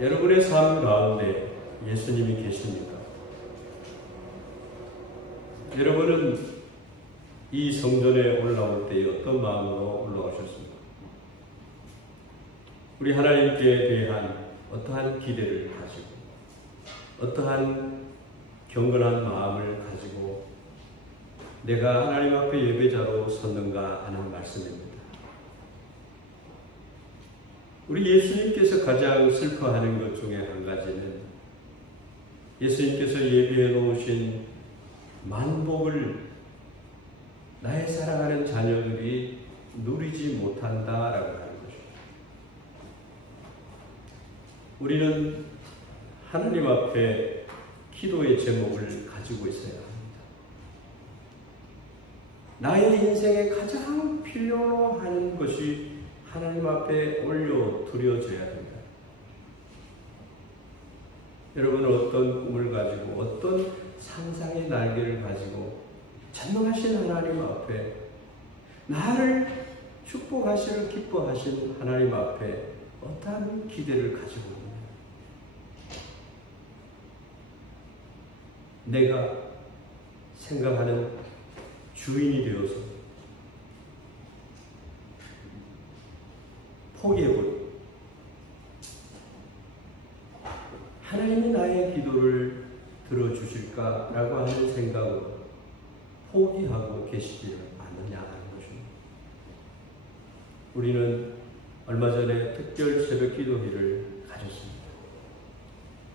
여러분의 삶 가운데 예수님이 계십니까? 여러분은 이 성전에 올라올 때 어떤 마음으로 올라오셨습니까? 우리 하나님께 대한 어떠한 기대를 가지고 어떠한 경건한 마음을 가지고 내가 하나님 앞에 예배자로 섰는가 하는 말씀입니다. 우리 예수님께서 가장 슬퍼하는 것 중에 한 가지는 예수님께서 예비해 놓으신 만복을 나의 사랑하는 자녀들이 누리지 못한다라고 하는 것입니다. 우리는 하나님 앞에 기도의 제목을 가지고 있어야 합니다. 나의 인생에 가장 필요로 하는 것이 하나님 앞에 올려드려져야 된다. 여러분은 어떤 꿈을 가지고 어떤 상상의 날개를 가지고 전능하신 하나님 앞에 나를 축복하시고 기뻐하신 하나님 앞에 어떠한 기대를 가지고 있느냐? 내가 생각하는 주인이 되어서 포기해버리고 하나님이 나의 기도를 들어주실까라고 하는 생각으로 포기하고 계시지를 않느냐 하는 것입니다. 우리는 얼마 전에 특별 새벽 기도회를 가졌습니다.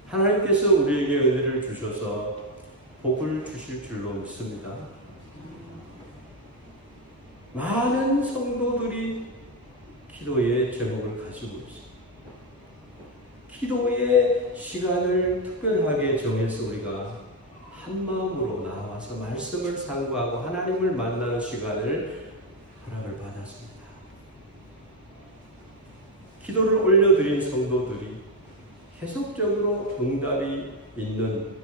하나님께서 우리에게 은혜를 주셔서 복을 주실 줄로 믿습니다. 많은 성도들이 기도의 제목을 가지고 있습니다. 기도의 시간을 특별하게 정해서 우리가 한 마음으로 나와서 말씀을 상고하고 하나님을 만나는 시간을 허락을 받았습니다. 기도를 올려드린 성도들이 계속적으로 응답이 있는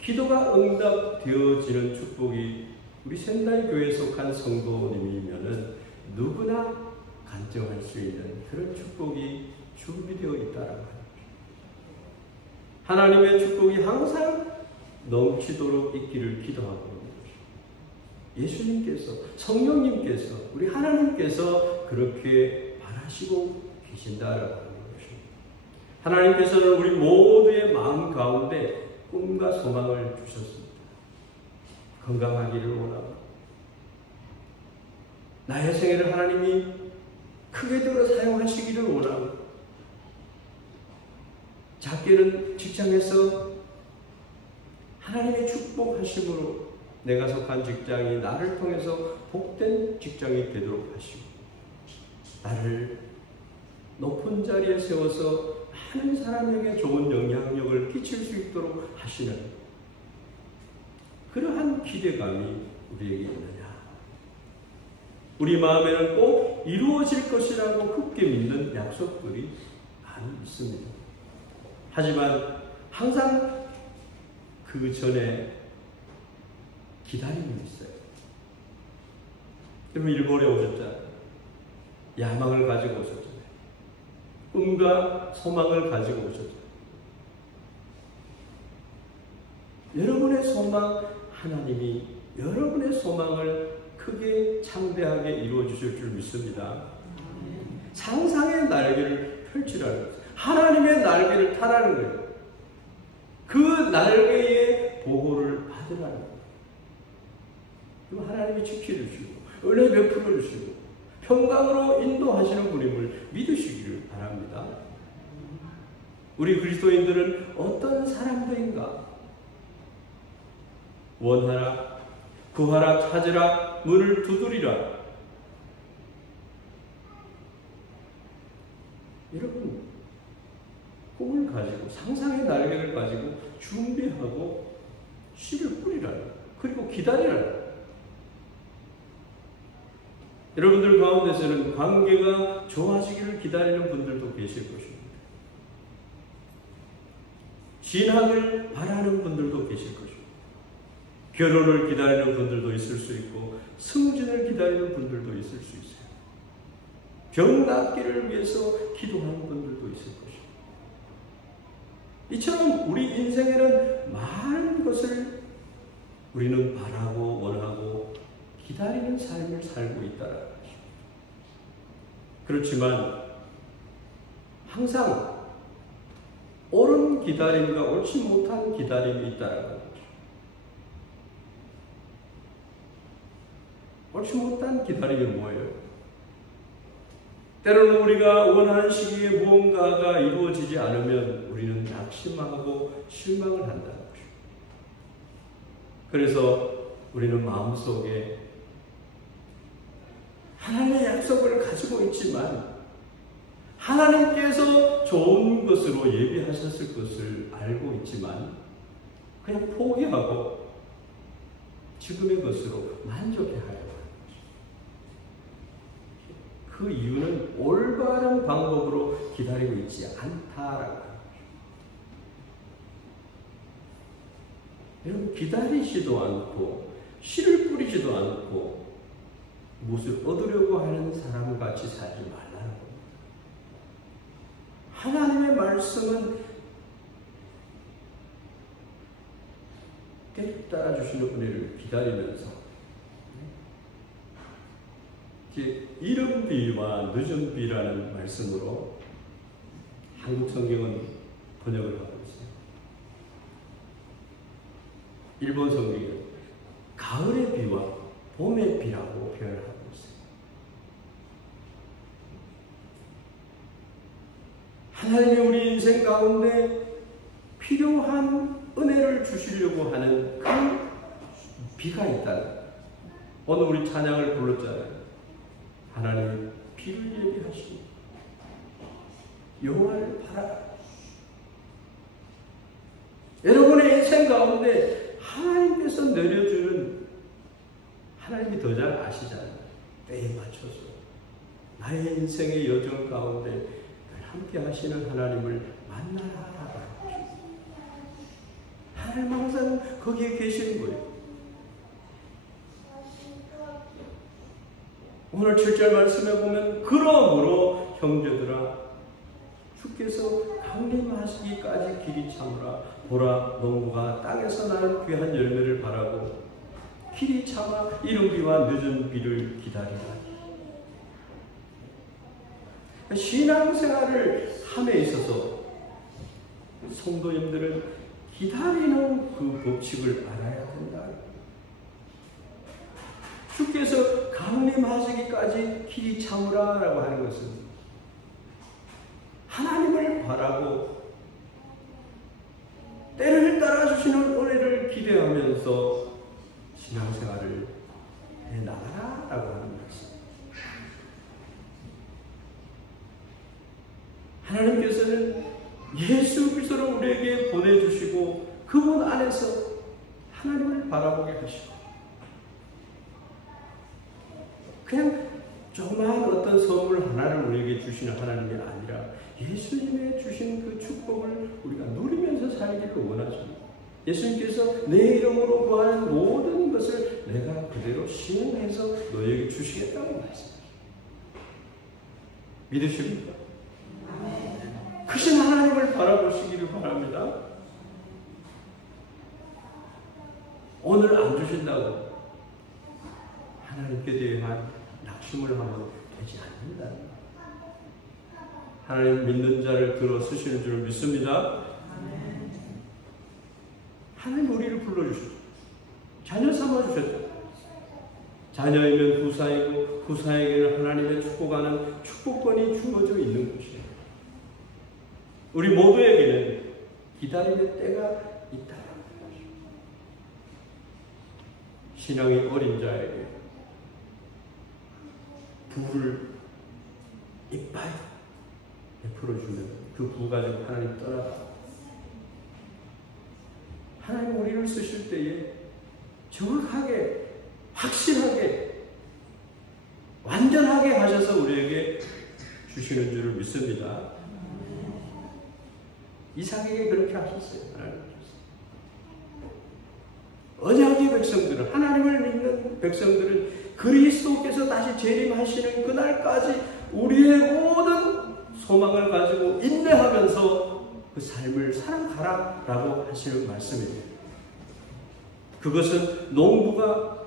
기도가 응답되어지는 축복이 우리仙台 교회에 속한 성도님이면은 누구나 간증할 수 있는 그런 축복이 준비되어 있다라고 합니다. 하나님의 축복이 항상 넘치도록 있기를 기도하고 있는 것입니다. 예수님께서, 성령님께서, 우리 하나님께서 그렇게 바라시고 계신다라고 하는 것입니다. 하나님께서는 우리 모두의 마음 가운데 꿈과 소망을 주셨습니다. 건강하기를 원하고 나의 생애를 하나님이 크게 들어 사용하시기를 원하고 작게는 직장에서 하나님의 축복하심으로 내가 속한 직장이 나를 통해서 복된 직장이 되도록 하시고 나를 높은 자리에 세워서 많은 사람에게 좋은 영향력을 끼칠 수 있도록 하시는 그러한 기대감이 우리에게 있느냐? 우리 마음에는 꼭 이루어질 것이라고 굳게 믿는 약속들이 많이 있습니다. 하지만 항상 그 전에 기다림이 있어요. 여러분 일본에 오셨잖아요. 야망을 가지고 오셨잖아요. 꿈과 소망을 가지고 오셨잖아요. 여러분의 소망, 하나님이 여러분의 소망을 크게 창대하게 이루어 주실 줄 믿습니다. 상상의 날개를 펼치라는 거예요. 하나님의 날개를 타라는 거예요. 그 날개의 보호를 받으라는 거예요. 그럼 하나님이 지켜주시고 은혜 베풀어 주시고 평강으로 인도하시는 분임을 믿으시기를 바랍니다. 우리 그리스도인들은 어떤 사람들인가? 원하라, 구하라, 찾으라, 문을 두드리라. 여러분, 꿈을 가지고 상상의 날개를 가지고 준비하고 씨를 뿌리라. 그리고 기다리라. 여러분들 가운데서는 관계가 좋아지기를 기다리는 분들도 계실 것입니다. 진학을 바라는 분들도 계실 것입니다. 결혼을 기다리는 분들도 있을 수 있고 승진을 기다리는 분들도 있을 수 있어요. 병 낫기를 위해서 기도하는 분들도 있을 것입니다. 이처럼 우리 인생에는 많은 것을 우리는 바라고 원하고 기다리는 삶을 살고 있다는 것입니다. 그렇지만 항상 옳은 기다림과 옳지 못한 기다림이 있다는 거죠. 옳지 못한 기다림이 뭐예요? 때로는 우리가 원하는 시기에 무언가가 이루어지지 않으면 우리는 낙심하고 실망을 한다는 거죠. 그래서 우리는 마음속에 하나님의 약속을 가지고 있지만 하나님께서 좋은 것으로 예비하셨을 것을 알고 있지만 그냥 포기하고 지금의 것으로 만족해 하려고 하는 거죠. 그 이유는 올바른 방법으로 기다리고 있지 않다라고 하는 거죠. 여러분, 기다리지도 않고 씨를 뿌리지도 않고 무엇을 얻으려고 하는 사람같이 살지 말라는 겁니다. 하나님의 말씀은 때를 따라 주시는 은혜를 기다리면서 이른 비와 늦은 비라는 말씀으로 한국 성경은 번역을 하고 있어요. 일본 성경은 가을의 비와 봄의 비라고 표현하고 있어요. 하나님이 우리 인생 가운데 필요한 은혜를 주시려고 하는 그 비가 있다. 오늘 우리 찬양을 불렀잖아요. 하나님이 비를 예비하시고 여호와를 바라라. 여러분의 인생 가운데 하나님께서 내려주는, 하나님이 더 잘 아시잖아요. 때에 맞춰서 나의 인생의 여정 가운데 함께 하시는 하나님을 만나라. 하나님 항상 거기에 계시는 거예요. 오늘 7절 말씀에 보면 그러므로 형제들아 주께서 강림하시기까지 길이 참으라. 보라, 농부가 땅에서 나는 귀한 열매를 바라고 길이 참아 이른 비와 늦은 비를 기다리라. 신앙생활을 함에 있어서 성도님들은 기다리는 그 법칙을 알아야 된다. 주께서 강림하시기까지 길이 참으라라고 하는 것은 하나님을 바라고 때를 따라주시는 은혜를 기대하면서 신앙생활을 해나가라라고 하는 말씀. 하나님께서는 예수 그리스도를 우리에게 보내주시고 그분 안에서 하나님을 바라보게 하시고 그냥 조그마한 어떤 선물 하나를 우리에게 주시는 하나님이 아니라 예수님의 주신 그 축복을 우리가 누리면서 살기를 원하죠. 예수님께서 내 이름으로 구하는 모든 것을 내가 그대로 시행해서 너에게 주시겠다는 말씀입니다. 믿으십니까? 크신 하나님을 바라보시기를 바랍니다. 오늘 안 주신다고 하나님께 대한 낙심을 하면 되지 않는다. 하나님 믿는 자를 들어 쓰시는 줄 믿습니다. 하나님 우리를 불러주셨다. 자녀 삼아주셨다. 자녀이면 후사이고 후사에게는 하나님의 축복하는 축복권이 주어져 있는 것이에요. 우리 모두에게는 기다림의 때가 있다는 것이죠. 신앙이 어린 자에게 부를 이빨 베풀어주면 그 부 가지고 하나님 떠나가. 하나님 우리를 쓰실 때에 정확하게, 확실하게, 완전하게 하셔서 우리에게 주시는 줄을 믿습니다. 이삭에게 그렇게 하셨어요. 하나님께서. 언약의 백성들은, 하나님을 믿는 백성들은 그리스도께서 다시 재림하시는 그날까지 우리의 모든 소망을 가지고 인내하면서 그 삶을 살아가라라고 하시는 말씀입니다. 그것은 농부가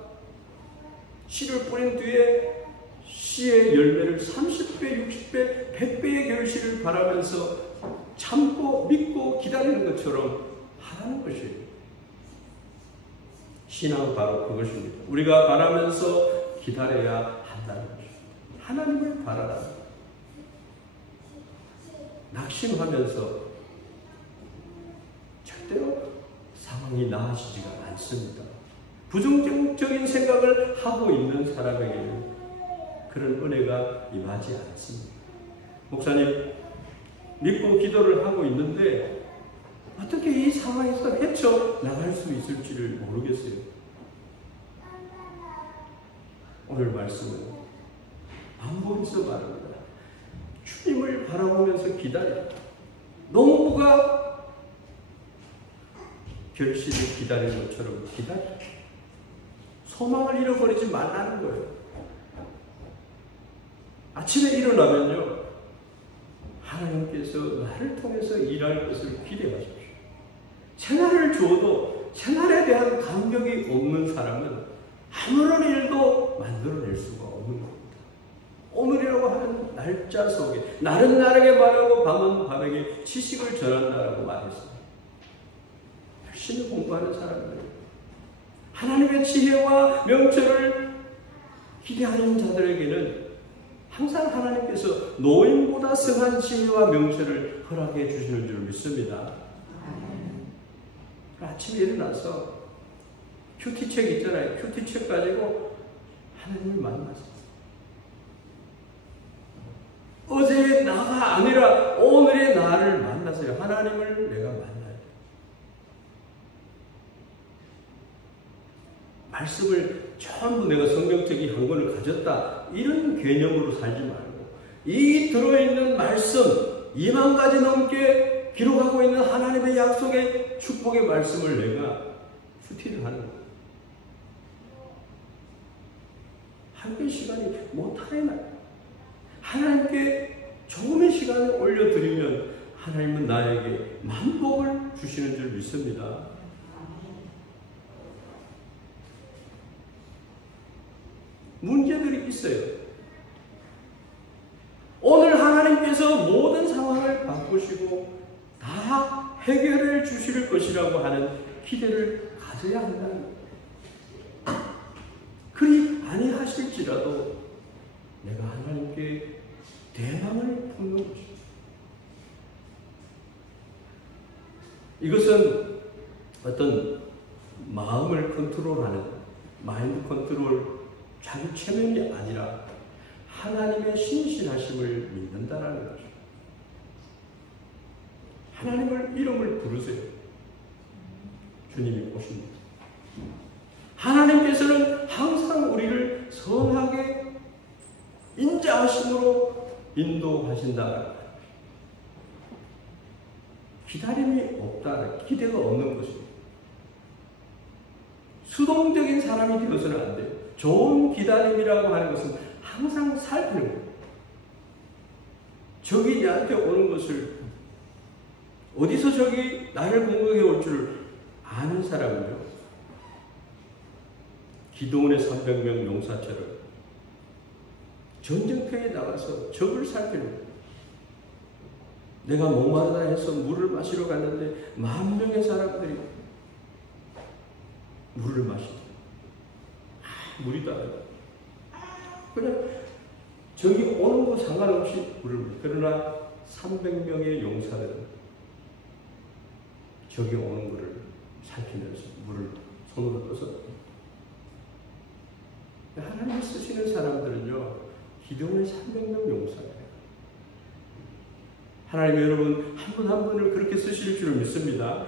씨를 뿌린 뒤에 씨의 열매를 30배, 60배, 100배의 결실을 바라면서 참고 믿고 기다리는 것처럼 하라는 것이에요. 신앙은 바로 그것입니다. 우리가 바라면서 기다려야 한다는 것입니다. 하나님을 바라라. 낙심하면서 절대로 상황이 나아지지가 않습니다. 부정적인 생각을 하고 있는 사람에게는 그런 은혜가 임하지 않습니다. 목사님, 믿고 기도를 하고 있는데 어떻게 이 상황에서 헤쳐나갈 수 있을지를 모르겠어요. 오늘 말씀은 반복해서 말합니다. 주님을 바라보면서 기다려. 농부가 결실을 기다리는 것처럼 기다려. 소망을 잃어버리지 말라는 거예요. 아침에 일어나면요, 하나님께서 나를 통해서 일할 것을 기대하십시오. 새날을 주어도 새날에 대한 감격이 없는 사람은 아무런 일도 만들어낼 수가 없는 겁니다. 오늘이라고 하는 날짜 속에 날은 날에게 말하고 밤은 밤에게 지식을 전한다라고 말했습니다. 열심히 공부하는 사람들, 하나님의 지혜와 명철을 기대하는 자들에게는 항상 하나님께서 노인보다 승한 지혜와 명철을 허락해 주시는 줄 믿습니다. 아침에 일어나서 큐티책 있잖아요. 큐티책 가지고 하나님을 만났어요. 어제의 나가 아니라 오늘의 나를 만나서요. 하나님을 내가 만나요. 말씀을 전부 내가 성경책이 한 권을 가졌다, 이런 개념으로 살지 말고 이 들어있는 말씀 2만 가지 넘게 기록하고 있는 하나님의 약속의 축복의 말씀을 내가 큐티를 하는 거예요. 하루의 시간이 못하게 날 하나님께 조금의 시간을 올려드리면 하나님은 나에게 만복을 주시는 줄 믿습니다. 문제들이 있어요. 오늘 하나님께서 모든 상황을 바꾸시고 다 해결해 주실 것이라고 하는 기대를 가져야 한다는 거예요. 그리 아니하실지라도 내가 하나님께 대망을 품는 것입니다. 이것은 어떤 마음을 컨트롤하는 마인드 컨트롤, 자기 체면이 아니라 하나님의 신실하심을 믿는다라는 것입니다. 하나님을 이름을 부르세요. 주님이 오십니다. 하나님께서는 항상 우리를 선하게 인자하심으로 인도하신다. 기다림이 없다, 기대가 없는 것입니다. 수동적인 사람이 되어서는 안 돼요. 좋은 기다림이라고 하는 것은 항상 살피는 거예요. 적이 나한테 오는 것을, 어디서 적이 나를 공격해 올 줄 아는 사람은요, 기도원의 300명 용사처럼 전쟁터에 나가서 적을 살피는 거예요. 내가 목마르다 해서 물을 마시러 갔는데 10,000명의 사람들이 물을 마시죠. 물이다. 그냥 저기 오는 거 상관없이 물을 마시죠. 그러나 300명의 용사들은 저기 오는 거를 살피면서 물을 손으로 떠서, 하나님이 쓰시는 사람들은요, 기도원의 300명 용사예요. 하나님, 여러분 한 분 한 분을 그렇게 쓰실 줄 믿습니다.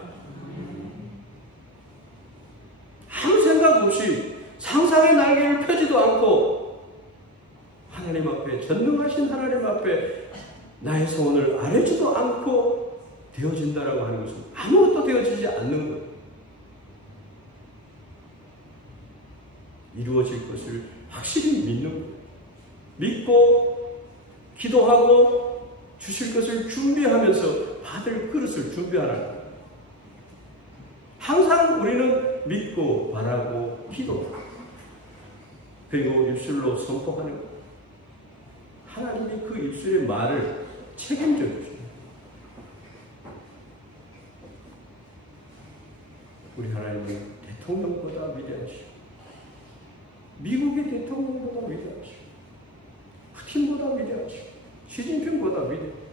아무 생각 없이 상상의 날개를 펴지도 않고 하나님 앞에, 전능하신 하나님 앞에 나의 소원을 아뢰지도 않고 되어진다라고 하는 것은 아무것도 되어지지 않는 것, 이루어질 것을 확실히 믿는 것, 믿고 기도하고 주실 것을 준비하면서 받을 그릇을 준비하라는 거예요. 항상 우리는 믿고 바라고 기도 그리고 입술로 선포하는 거예요. 하나님이 그 입술의 말을 책임져 주십니다. 우리 하나님은 대통령보다 위대하시고 미국의 대통령보다 위대하시고 푸틴보다 위대하시고 시진핑보다 위대하시고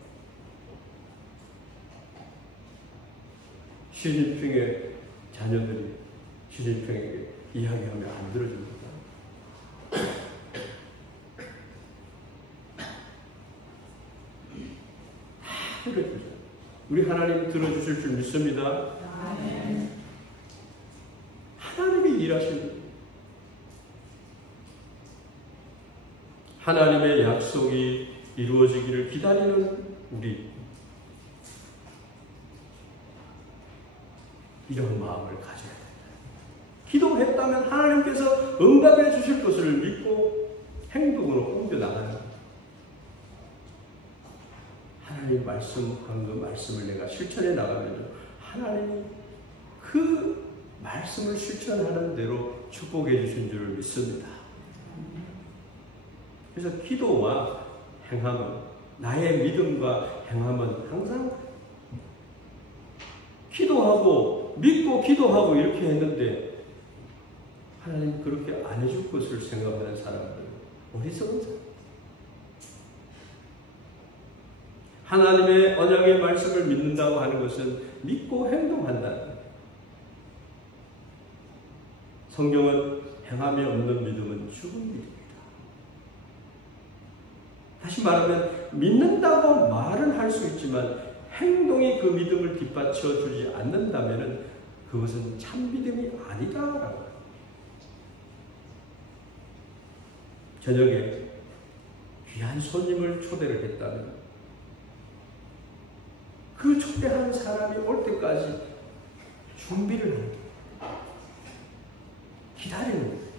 시진핑의 자녀들이 시진핑에게 이야기하면 안 들어줍니다. 다 들어주세요. 우리 하나님 들어주실 줄 믿습니다. 하나님이 일하십니다. 하나님의 약속이 이루어지기를 기다리는 우리, 이런 마음을 가져야 됩니다. 기도했다면 하나님께서 응답해 주실 것을 믿고 행동으로 옮겨나가는 겁니다. 하나님 말씀한 그 말씀을 내가 실천해 나가면 하나님이 그 말씀을 실천하는 대로 축복해 주신 줄 믿습니다. 그래서 기도와 행함은, 나의 믿음과 행함은 항상 기도하고 믿고 기도하고 이렇게 했는데 하나님 그렇게 안 해줄 것을 생각하는 사람들은 어리석은 사람. 하나님의 언약의 말씀을 믿는다고 하는 것은 믿고 행동한다는 거예요. 성경은 행함이 없는 믿음은 죽은 믿음입니다. 다시 말하면 믿는다고 말은 할 수 있지만 행동이 그 믿음을 뒷받쳐 주지 않는다면 그것은 참 믿음이 아니다라고. 저녁에 귀한 손님을 초대를 했다면 그 초대한 사람이 올 때까지 준비를 하는 거예요. 기다리는 거예요.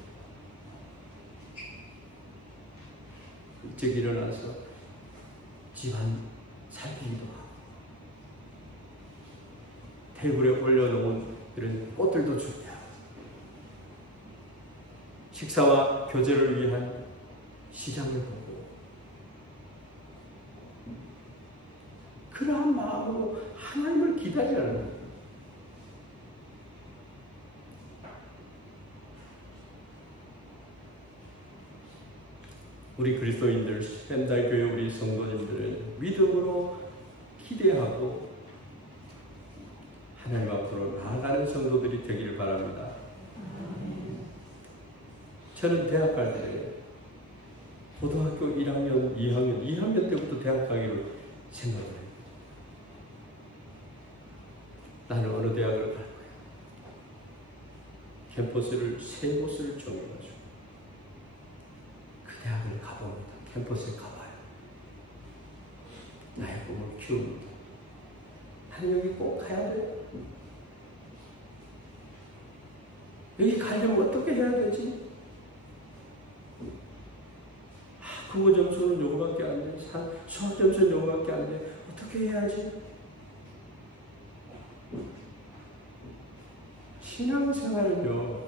일찍 일어나서 집안 살피기도 하고 테이블에 올려놓은 이런 꽃들도 준비하고 식사와 교제를 위한 시장을 보고 그러한 마음으로 하나님을 기다리라는 거예요. 우리 그리스도인들, 샘달교회 우리 성도님들은 믿음으로 기대하고 하나님 앞으로 나아가는 성도들이 되기를 바랍니다. 저는 대학 갈 때 고등학교 1학년, 2학년 때부터 대학 가기로 생각을 해요. 나는 어느 대학을 갈 거야. 캠퍼스를 3곳을 정해가지고 그 대학을 가봅니다. 캠퍼스에 가봐요. 나의 꿈을 키웁니다. 나는 여기 꼭 가야 돼. 여기 가려면 어떻게 해야 되지? 국어 점수는 요거밖에 안 돼. 수학 점수는 요거밖에 안 돼. 어떻게 해야지? 신앙생활은요,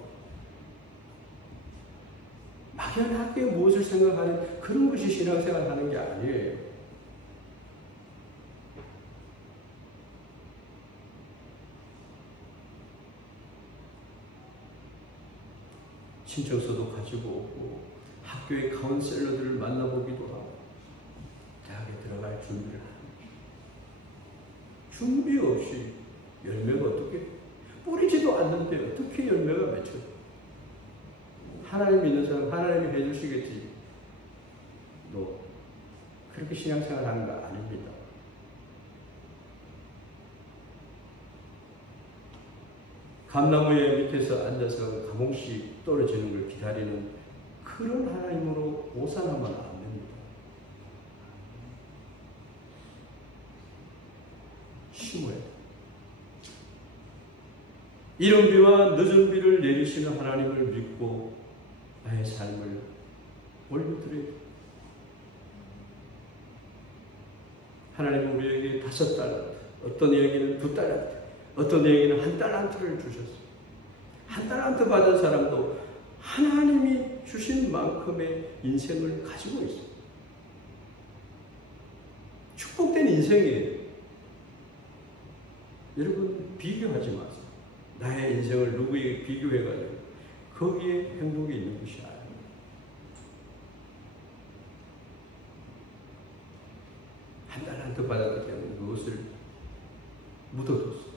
막연하게 무엇을 생각하는 그런 것이 신앙생활 하는 게 아니에요. 신청서도 가지고 오고 학교의 카운셀러들을 만나보기도 하고 대학에 들어갈 준비를 하는 거죠. 준비 없이 열매가 어떻게, 뿌리지도 않는데 어떻게 열매가 맺혀요? 하나님 믿는 사람 하나님이 해주시겠지. 너 그렇게 신앙생활 하는 거 아닙니다. 감나무의 밑에서 앉아서 가뭄씩 떨어지는 걸 기다리는 그런 하나님으로 오산하면 안 됩니다. 심어야 돼요. 이른 비와 늦은 비를 내리시는 하나님을 믿고 나의 삶을 올려드려야 돼요. 하나님은 우리에게 5달 어떤 여행에는 2달란트, 어떤 여행에는 1달란트를 주셨어요. 1달란트 받은 사람도 하나님이 주신 만큼의 인생을 가지고 있어요. 축복된 인생이에요. 여러분, 비교하지 마세요. 나의 인생을 누구에게 비교해가지고 거기에 행복이 있는 것이 아니에요. 한 달란트 받았기 때문에 그것을 묻어뒀어요.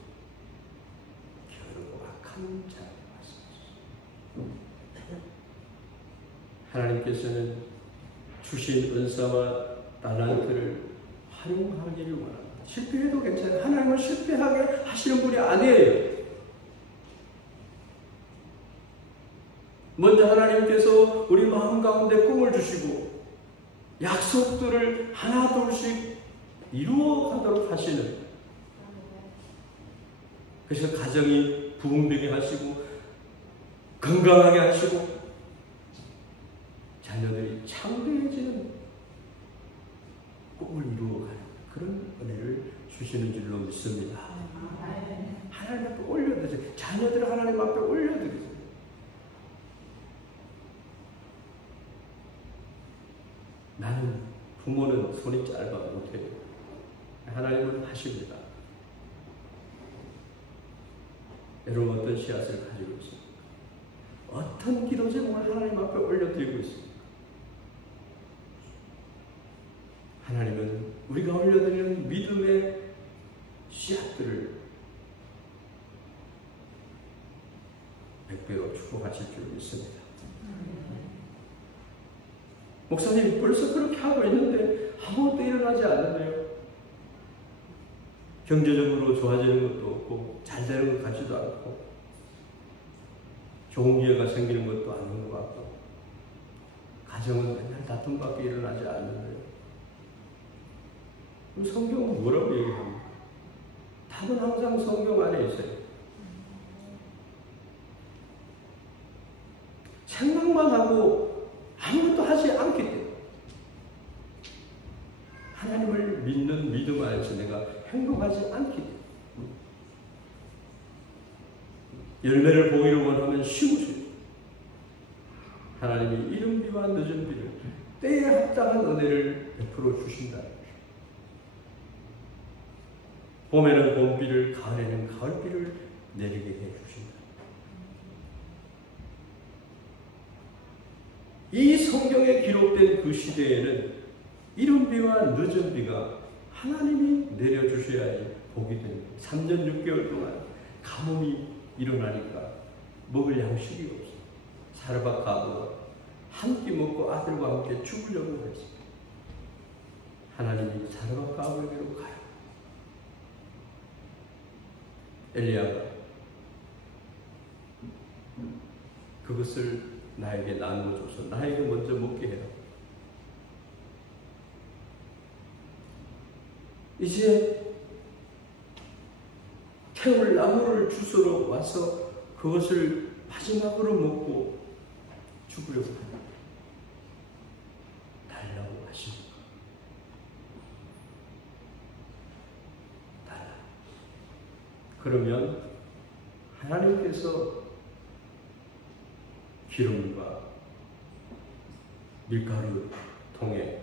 결국 악한 자에 왔습니다. 하나님께서는 주신 은사와 달란트를 활용하기를 원합니다. 실패해도 괜찮아요. 하나님은 실패하게 하시는 분이 아니에요. 먼저 하나님께서 우리 마음 가운데 꿈을 주시고 약속들을 하나 둘씩 이루어가도록 하시는, 그래서 가정이 부흥되게 하시고 건강하게 하시고 자녀들이 창대해지는 꿈을 이루어가는 그런 은혜를 주시는 줄로 믿습니다. 하나님 앞에 올려드리세요. 자녀들을 하나님 앞에 올려드리세요. 나는 부모는 손이 짧아 못해요. 하나님은 하십니다. 여러분, 어떤 씨앗을 가지고 있습니까? 어떤 기도 제목을 하나님 앞에 올려드리고 있습니까? 하나님은 우리가 올려드리는 믿음의 씨앗들을 100배로 축복하실 줄 믿습니다. 목사님, 벌써 그렇게 하고 있는데 아무것도 일어나지 않는데요. 경제적으로 좋아지는 것도 없고 잘 되는 것 같지도 않고 좋은 기회가 생기는 것도 아닌 것 같고 가정은 맨날 다툼밖에 일어나지 않는데요. 그럼 성경은 뭐라고 얘기합니까? 답은 항상 성경 안에 있어요. 생각만 하고 아무것도 하지 않기 때문에 하나님을 믿는 믿음 안에서 내가 행동하지 않기 때문에 열매를 보이려 원하면 쉬우세요. 하나님이 이른 비와 늦은 비를 때에 합당한 은혜를 베풀어 주신다는 것입니다. 봄에는 봄비를, 가을에는 가을비를 내리게 해 주신다. 이 성경에 기록된 그 시대에는 이른 비와 늦은 비가 하나님이 내려주셔야지 복이 됩니다. 3년 6개월 동안 가뭄이 일어나니까 먹을 양식이 없어요. 사르밧 가부가 한 끼 먹고 아들과 함께 죽으려고 했습니다. 하나님이 사르밧 가부에게로 가요. 엘리야가 그것을 나에게 나누어줘서 나에게 먼저 먹게 해라. 이제 태울 나무를 주스러 와서 그것을 마지막으로 먹고 죽으려고 합니다. 달라고 하십니까? 달라. 그러면 하나님께서 기름과 밀가루 통에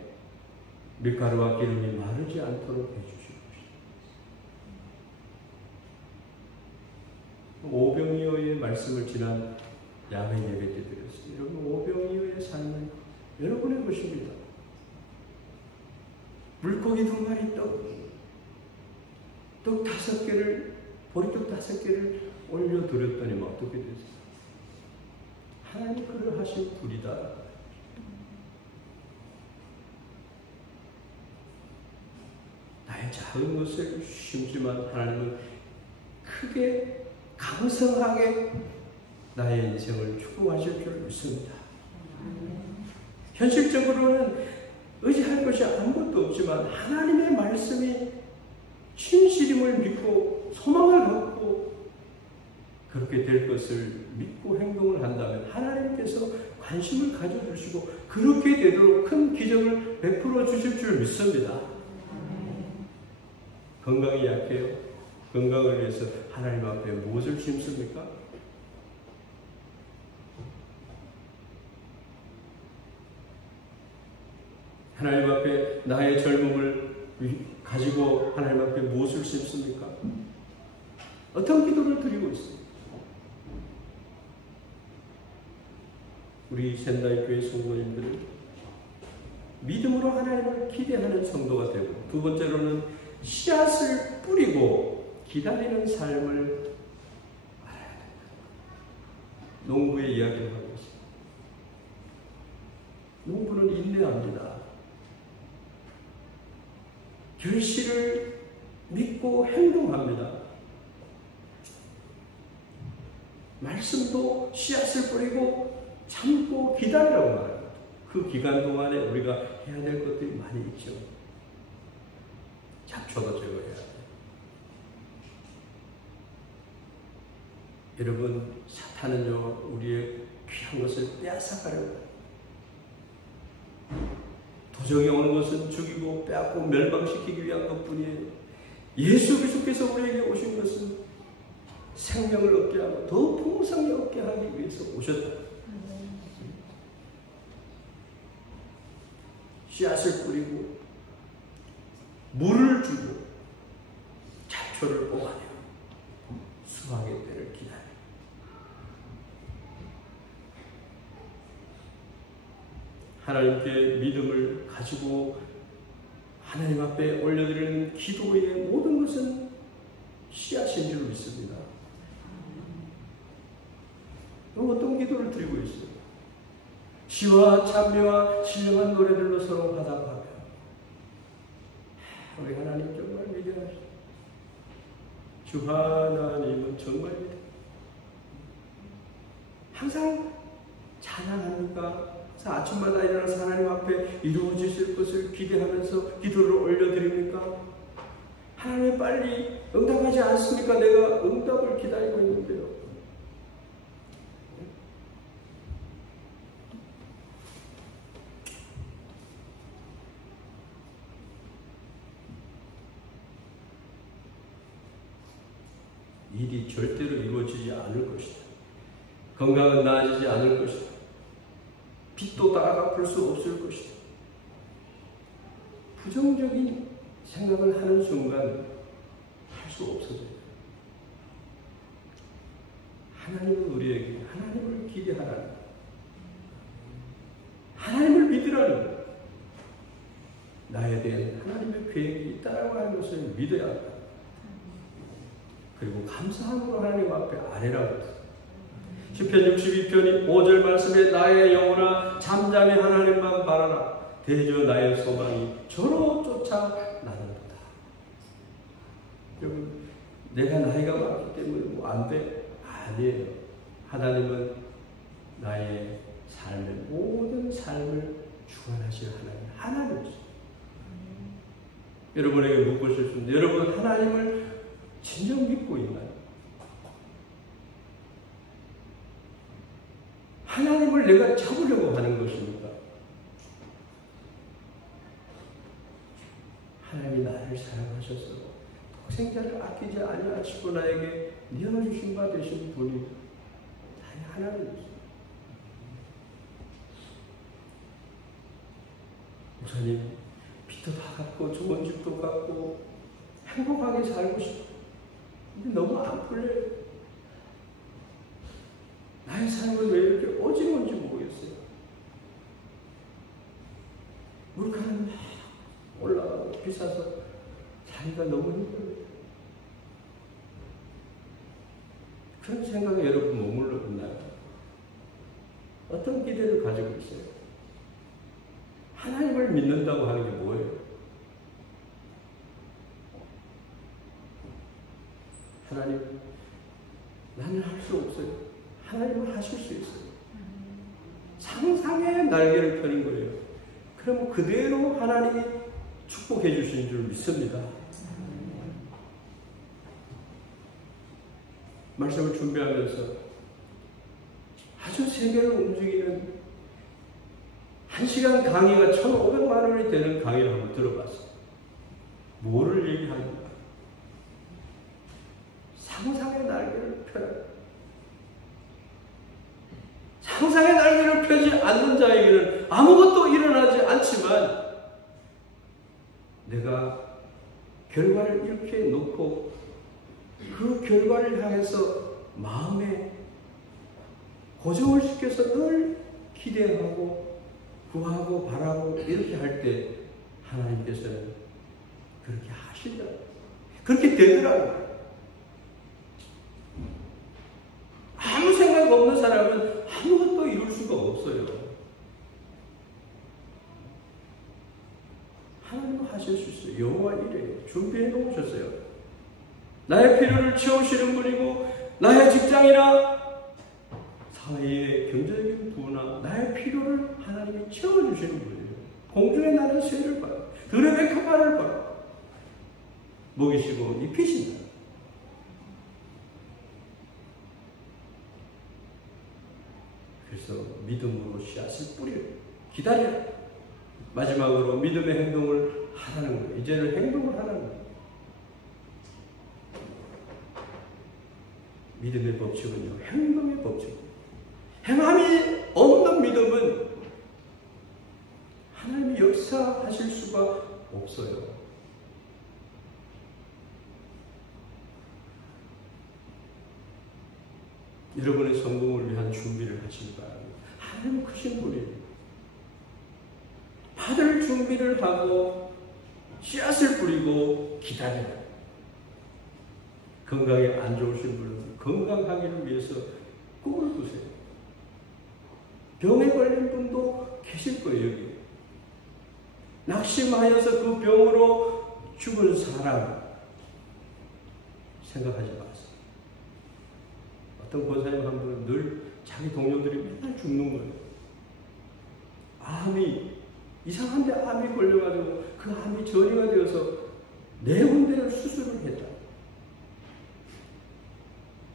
밀가루와 기름이 마르지 않도록 해주실 것입니다. 오병이어의 말씀을 지난 야외 예배 때 드렸습니다. 여러분, 오병이어의 삶은 여러분의 것입니다. 물고기 2마리 떡 5개를, 보리떡 5개를 올려드렸더니 어떻게 됐어요? 하나님 그를 하신 분이다. 나의 작은 것을 심지만 하나님은 크게 강성하게 나의 인생을 축복하실 줄 믿습니다. 현실적으로는 의지할 것이 아무것도 없지만 하나님의 말씀이 진실임을 믿고 소망을 갖고 그렇게 될 것을 믿고 행동을 한다면 하나님께서 관심을 가져주시고 그렇게 되도록 큰 기적을 베풀어 주실 줄 믿습니다. 건강이 약해요. 건강을 위해서 하나님 앞에 무엇을 심습니까? 하나님 앞에 나의 젊음을 가지고 하나님 앞에 무엇을 심습니까? 어떤 기도를 드리고 있습니까? 우리仙台 교회 성도님들은 믿음으로 하나님을 기대하는 성도가 되고, 두 번째로는 씨앗을 뿌리고 기다리는 삶을 알아야 된다. 농부의 이야기를 하고 있습니다. 농부는 인내합니다. 결실을 믿고 행동합니다. 말씀도 씨앗을 뿌리고 참고 기다리라고 말합니다. 그 기간 동안에 우리가 해야 될 것들이 많이 있죠. 잡초도 제거해야 돼요. 여러분, 사탄은요, 우리의 귀한 것을 빼앗아가려고 해요. 도적이 오는 것은 죽이고 빼앗고 멸망시키기 위한 것뿐이에요. 예수 그리스도께서 우리에게 오신 것은 생명을 얻게 하고 더 풍성히 얻게 하기 위해서 오셨다. 씨앗을 뿌리고 물을 주고 잡초를 뽑아내고 수확의 때를 기다려. 하나님께 믿음을 가지고 하나님 앞에 올려드리는 기도의 모든 것은 씨앗인 줄 믿습니다. 어떤 기도를 드리고 있어요? 시와 찬미와 신령한 노래들로 서로 화답하며, 우리 하나님 정말 위대하시다. 주 하나님은 정말 위대하다. 항상 찬양합니까? 아침마다 일어나서 하나님 앞에 이루어지실 것을 기대하면서 기도를 올려드립니까? 하나님 빨리 응답하지 않습니까? 내가 응답을 기다리고 있는데요. 일이 절대로 이루어지지 않을 것이다. 건강은 나아지지 않을 것이다. 빚도 다 갚을 수 없을 것이다. 부정적인 생각을 하는 순간 할 수 없어져요. 하나님은 우리에게 하나님을 기대하라는, 하나님을 믿으라는, 나에 대한 하나님의 계획이 있다라고 하는 것을 믿어야 한다. 그리고 감사함으로 하나님 앞에 아뢰라고 했어요. 시편 62편 5절 말씀에 나의 영혼아 잠잠히 하나님만 바라라. 대저 나의 소망이 저로 쫓아나는도다. 여러분, 내가 나이가 많기 때문에 뭐 안 돼? 아니에요. 하나님은 나의 삶의 모든 삶을 주관하실 하나님이시죠. 여러분에게 묻고 싶습니다. 여러분, 하나님을 진정 믿고 있나요? 하나님을 내가 잡으려고 하는 것입니까? 하나님이 나를 사랑하셔서 독생자를 아끼지 아니하시고 나에게 내어주신 바 되신 분이 나의 하나님이십니다. 목사님, 빚도 다 갚고 좋은 집도 갚고 행복하게 살고 싶어. 근데 너무 안 풀려요. 나의 삶은 왜 이렇게 어지러운지 모르겠어요. 물가는 막 올라가고 비싸서 살기가 너무 힘들어요. 그런 생각에 여러분 머물러 있나요? 어떤 기대를 가지고 있어요? 하나님을 믿는다고 하는 게 뭐예요? 하나님, 나는 할 수 없어요. 하나님은 하실 수 있어요. 상상의 날개를 펴는 거예요. 그럼 그대로 하나님이 축복해 주신 줄 믿습니다. 말씀을 준비하면서 아주 세계를 움직이는 1시간 강의가 1,500만 원이 되는 강의를 한번 들어봤어요. 뭐를 얘기하는가? 상상의 날개를 펴라. 상상의 날개를 펴지 않는 자에게는 아무것도 일어나지 않지만 내가 결과를 이렇게 놓고 그 결과를 향해서 마음에 고정을 시켜서 늘 기대하고 구하고 바라고 이렇게 할 때 하나님께서는 그렇게 하시죠. 그렇게 되더라고요. 아무 생각 없는 사람은 아무것도 이룰 수가 없어요. 하나님은 하실 수 있어요. 여호와 이래요. 준비해 놓으셨어요. 나의 필요를 채우시는 분이고 나의 직장이나 사회의 경제적인 부나 나의 필요를 하나님이 채워주시는 분이에요. 공중에 나는 새를 봐요. 들의 가마를 봐요. 먹이시고 입히신다. 그래서 믿음으로 씨앗을 뿌려 기다려. 마지막으로 믿음의 행동을 하라는 거예요. 이제는 행동을 하라는 거예요. 믿음의 법칙은요, 행동의 법칙. 행함이 없는 믿음은 하나님이 역사하실 수가 없어요. 여러분의 성공을 위한 준비를 하시기 바랍니다. 하나님은 크신 분이에요. 받을 준비를 하고 씨앗을 뿌리고 기다려요. 건강에 안 좋으신 분은 건강하기를 위해서 꿈을 꾸세요. 병에 걸린 분도 계실 거예요. 여기 낙심하여서 그 병으로 죽은 사람 생각하지 마세요. 어떤 권사님 한 분은 늘 자기 동료들이 맨날 죽는 거예요. 암이 이상한데 암이 걸려가지고 그 암이 전이가 되어서 4군데를 수술을 했다.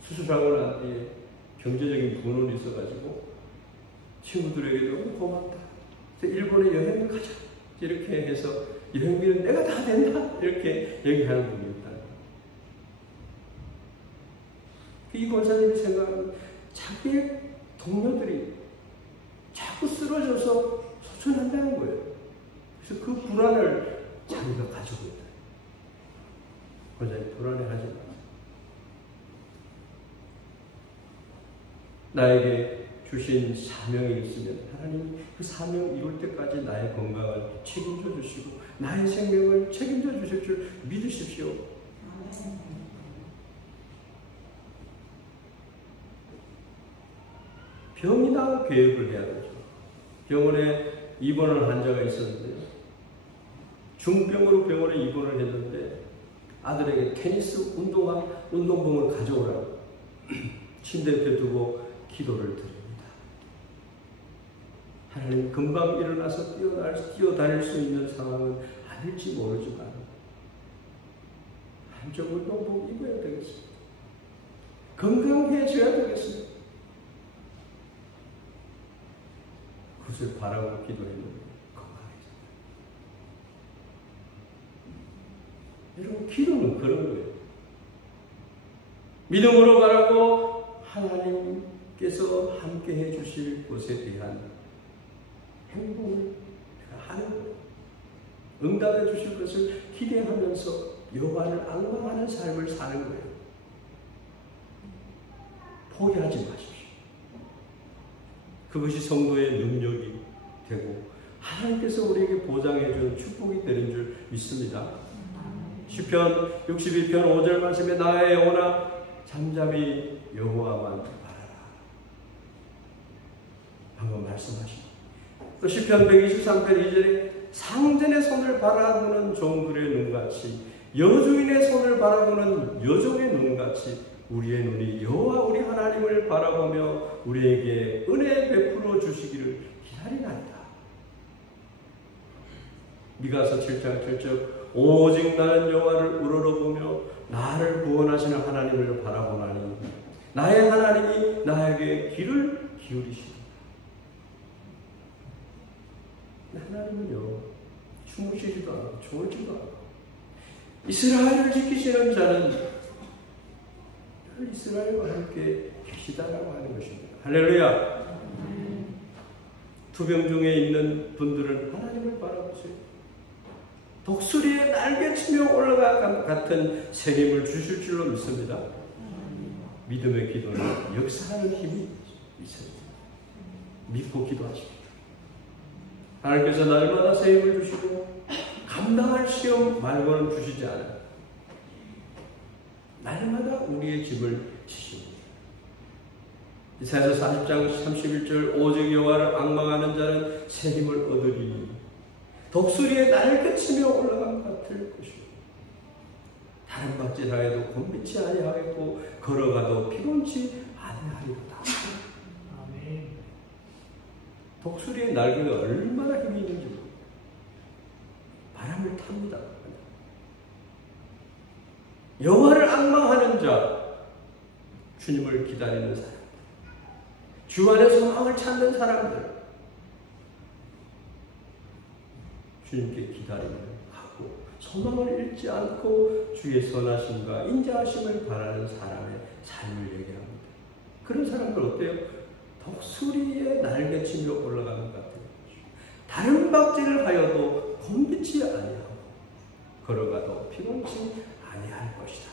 수술하고 난 뒤에 경제적인 분원이 있어가지고 친구들에게 너무 고맙다. 일본에 여행을 가자. 이렇게 해서 여행비는 내가 다 된다. 이렇게 얘기하는 분이 있다. 이 권사님이 생각하는 자기의 동료들이 자꾸 쓰러져서 소천한다는 거예요. 그래서 그 불안을 자기가 가지고 있다. 권사님 불안해하지 마세요. 나에게 주신 사명이 있으면 하나님 그 사명 이룰 때까지 나의 건강을 책임져 주시고 나의 생명을 책임져 주실 줄 믿으십시오. 병이나 계획을 해야 되죠. 병원에 입원을 한 자가 있었는데 중병으로 병원에 입원을 했는데 아들에게 테니스 운동복을 가져오라고 침대 옆에 두고 기도를 드립니다. 하나님 금방 일어나서 뛰어다닐 수 있는 상황은 아닐지 모르지만 한쪽 운동복 입어야 되겠습니다. 건강해져야 되겠습니다. 그것을 바라고 기도했는데 건강해져요. 여러분 기도는 그런 거예요. 믿음으로 바라고 하나님께서 함께 해주실 것에 대한 행동을 하는 거예요. 응답해 주실 것을 기대하면서 여호와를 앙망하는 삶을 사는 거예요. 포기하지 마십시오. 그것이 성도의 능력이 되고 하나님께서 우리에게 보장해 주는 축복이 되는 줄 믿습니다. 시편 62편 5절 말씀에 나의 영혼아 잠잠히 여호와만 바라라. 방금 말씀하신 또 시편 123편 2절에 상전의 손을 바라보는 종들의 눈같이 여주인의 손을 바라보는 여종의 눈같이 우리의 눈이 여호와 우리 하나님을 바라보며 우리에게 은혜 베풀어 주시기를 기다리나이다. 미가서 7장 7절 오직 나는 여호와를 우러러보며 나를 구원하시는 하나님을 바라보나니 나의 하나님이 나에게 귀를 기울이시다. 하나님은요 주무시지도 않고 졸지도 않고 이스라엘을 지키시는 자는 늘 이스라엘과 함께 계시다라고 하는 것입니다. 할렐루야. 투병 중에 있는 분들은 하나님을 바라보세요. 독수리에 날개치며 올라가 같은 생임을 주실 줄로 믿습니다. 믿음의 기도는 역사하는 힘이 있습니다. 믿고 기도하십시오. 하나님께서 날마다 새 힘을 주시고 감당할 시험 말고는 주시지 않아요. 날마다 우리의 짐을 지십니다. 이사야서 40장 31절 오직 여호와를 앙망하는 자는 새 힘을 얻으리. 독수리에 날개치며 올라간 것 같을 것이요. 다른 박질하여도 곤비치 아니하겠고 걸어가도 피곤치 아니하리로다. 아멘. 독수리의 날개가 얼마나 힘이 있는지 바람을 탑니다. 여호와를 앙망하는 자, 주님을 기다리는 사람, 주 안에 소망을 찾는 사람들, 주님께 기다림을 갖고 소망을 잃지 않고 주의 선하심과 인자하심을 바라는 사람의 삶을 얘기합니다. 그런 사람들 어때요? 독수리에 날개치며 올라가는 것 같아요. 다른 박질을 하여도 곤비치 아니하고 걸어가도 피곤치 아니할 것이다.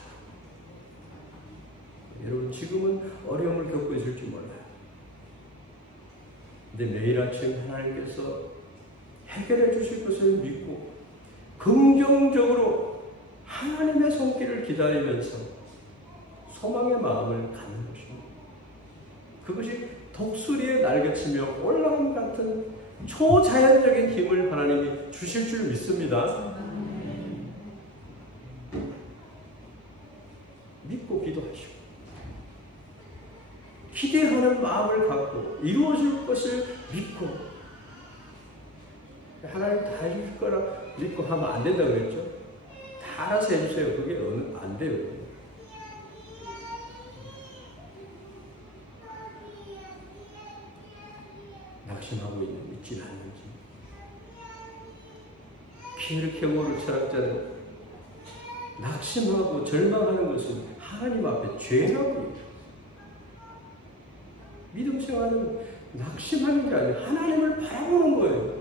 여러분 지금은 어려움을 겪고 있을지 몰라요. 근데 내일 아침 하나님께서 해결해 주실 것을 믿고 긍정적으로 하나님의 손길을 기다리면서 소망의 마음을 갖는 것입니다. 그것이 독수리에 날개치며 올라감 같은 초자연적인 힘을 하나님이 주실 줄 믿습니다. 믿고 기도하시고 기대하는 마음을 갖고 이루어질 것을 믿고 하나님 다 해줄 거라 믿고 하면 안 된다고 그랬죠? 다 알아서 해주세요. 그게 안 돼요. 낙심하고 있지는 않는지. 피르케모르 철학자는 낙심하고 절망하는 것은 하나님 앞에 죄라고. 믿음 생활은 낙심하는 게 아니라 하나님을 바라보는 거예요.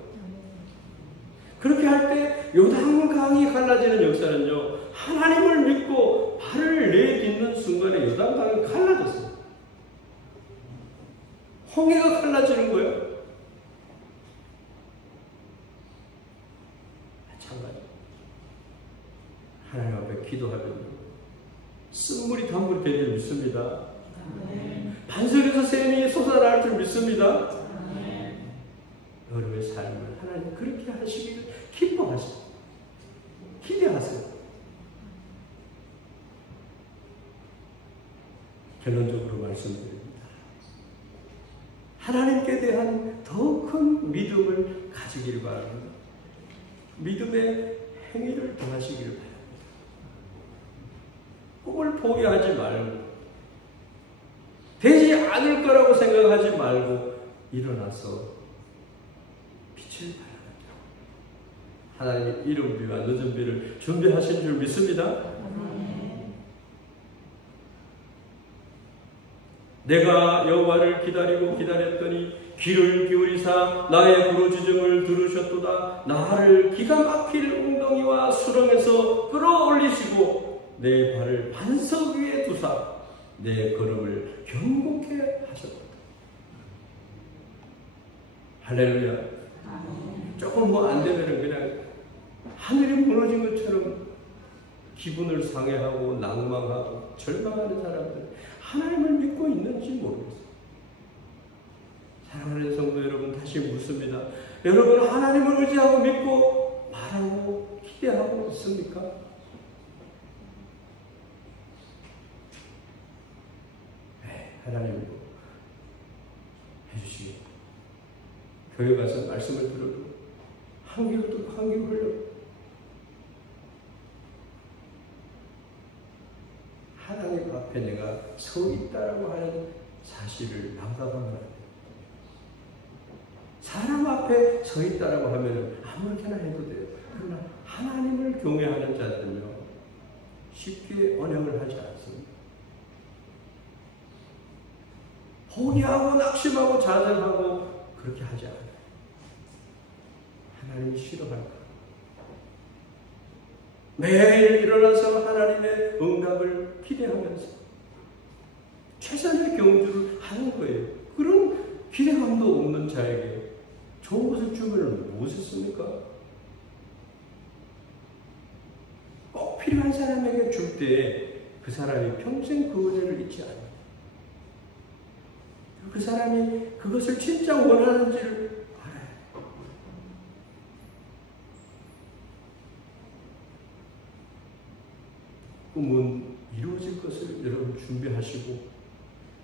그렇게 할 때 요단강이 갈라지는 역사는요, 하나님을 믿고 발을 내딛는 순간에 요단강이 갈라졌어요. 홍해가 갈라지는 거예요. 마찬가지. 하나님 앞에 기도하면 쓴물이 단물이 되는 줄 믿습니다. 반석에서 샘이 솟아날 줄 믿습니다. 여러분의 삶을 하나님 그렇게 하시기를 기뻐하세요. 기대하세요. 결론적으로 말씀드립니다. 하나님께 대한 더 큰 믿음을 가지기를 바랍니다. 믿음의 행위를 더하시기를 바랍니다. 꿈을 포기하지 말고 되지 않을 거라고 생각하지 말고 일어나서 빛을 발하라. 하나님의 이른비와 늦은비를 준비하신 줄 믿습니다. 내가 여호와를 기다리고 기다렸더니 귀를 기울이사 나의 부르짖음을 들으셨도다. 나를 기가 막힐 웅덩이와 수렁에서 끌어올리시고 내 발을 반석 위에 두사 내 걸음을 견고케 하셨다. 할렐루야. 조금 뭐 안 되면은 그냥 하늘이 무너진 것처럼 기분을 상해하고 낭망하고 절망하는 사람들 하나님을 믿고 있는지 모르겠어요. 사랑하는 성도 여러분, 다시 묻습니다. 여러분 하나님을 의지하고 믿고 바라고 기대하고 있습니까? 네, 하나님도 해주시겠다. 교회 가서 말씀을 들어도 한 귀로 듣고 한 귀로 흘려 하나님 앞에 내가 서 있다라고 하는 사실을 망각하면 안 돼요. 사람 앞에 서 있다라고 하면 아무렇게나 해도 돼요. 그러나 하나님을 경외하는 자들은요 쉽게 언행을 하지 않습니다. 포기하고 낙심하고 좌절하고 그렇게 하지 않아요. 하나님이 싫어할까? 매일 일어나서 하나님의 응답을 기대하면서 최선의 경주를 하는 거예요. 그런 기대감도 없는 자에게 좋은 것을 주면 무엇을 씁니까? 꼭 필요한 사람에게 줄 때 그 사람이 평생 그 은혜를 잊지 않아요. 그 사람이 그것을 진짜 원하는지를 알아요. 꿈은 이루어질 것을 여러분 준비하시고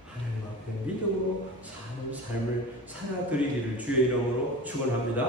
하나님 앞에 믿음으로 사는 삶을 살아드리기를 주의 이름으로 축원합니다.